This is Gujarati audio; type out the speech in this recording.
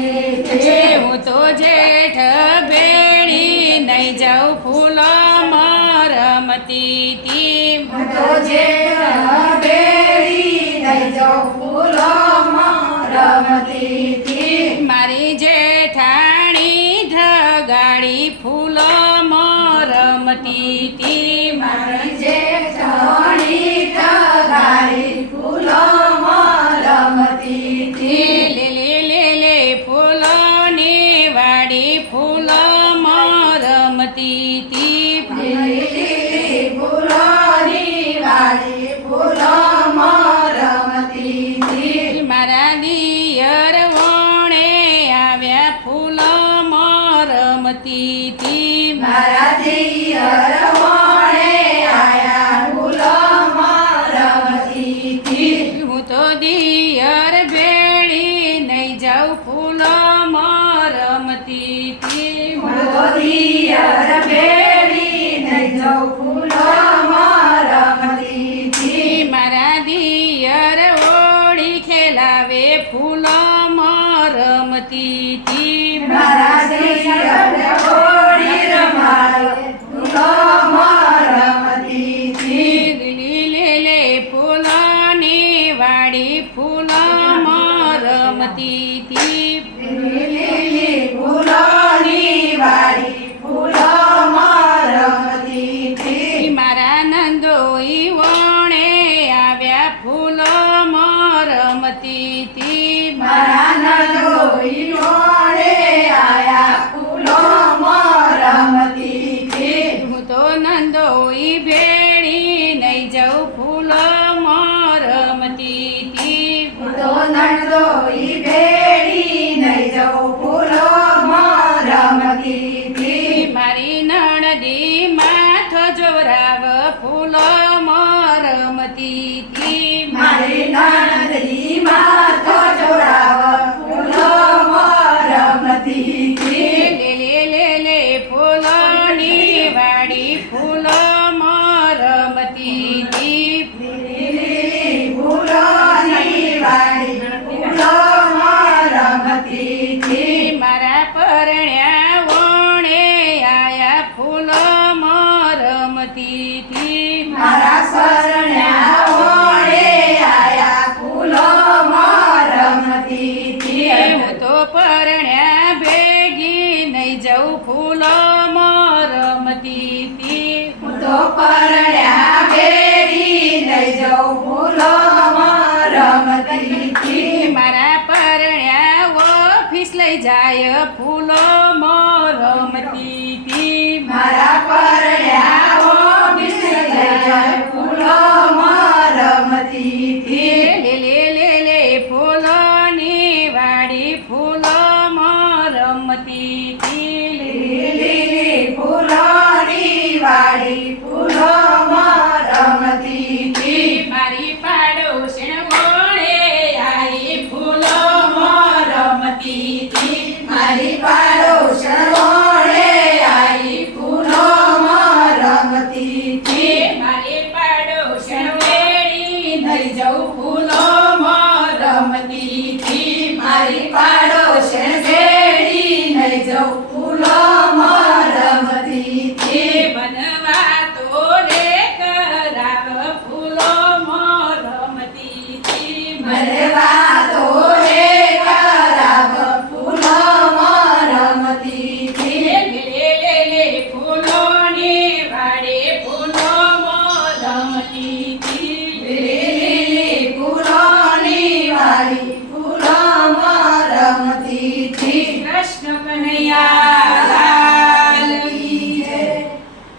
હું તો જેઠ ભેળી નહીં જાઉં ફૂલોમાં રમતી તી મારી જેઠાણી ઢગાડી ફૂલોમાં રમતી તી મારી જેઠાણી ઢગાડી ફૂલોમાં રમતી હતી. લે લે લે લે ફૂલોની વાડી ફૂલોમાં રમતી તી લીલી ફૂલોની વાડી ફૂલોમાં રમતી હતી. મારા દિયર વણે આવ્યા ફૂલોમાં રમતી તી મારા દિયર વણે આયા ફૂલોમાં રમતી હતી. હું તો દિયર ભેળી નહીં જાઉં ફૂલોમાં રમતી તી દિયર ભેળી નહીં જાઉં ફૂલોમાં રમતી હતી. મારા દિયર ઓળી ખેલાવે ફૂલોમાં રમતી તી મારા દિયર હોળી રમાડે ફૂલોમાં રમતી હતી. લે લે ફૂલોની વાડી ફૂલોમાં રમતી તી લીલી ફૂલોની વાડી ફૂલોમાં રમતી હતી. મારા નંદોઈ વણે આવ્યા ફૂલોમાં રમતી તી મારા નંદોઈ વણે આયા ફૂલોમાં રમતી હતી. હું તો નંદોઈ ભેળી નહીં જાઉં ફૂલોમાં રમતી તી તો નંદોઈ ભેળી નહીં જાઉં ફૂલોમાં રમતી હતી. મારી નણદી માથો જોરાવ ફૂલોમાં રમતી તી મારી નંદની માથો જોડાવ ફૂલોમાં રમતી હતી. લે લે લે ફૂલોની વાડી ફૂલોમાં રમતી તી લીલી ફૂલોની વાડી ફૂલોમાં રમતી હતી. મારા પરણ્યા વણે આયા ફૂલોમાં રમતી તી મારા શરણ્યા વણે આયા ફૂલોમાં રમતી હતી. હું તો પરણ્યા ભેગી નહીં જાઉં ફૂલોમાં રમતી તી હું તો પરણ્યા ભેળી નહીં જાઉં ફૂલોમાં રમતી હતી. મારા પરણ્યા ઓફિસ લઈ જાય ફૂલોમાં રમતી તી મારા પરણ્યા ઓફિસ લઈ જાય ફૂલોમાં રમતી હતી.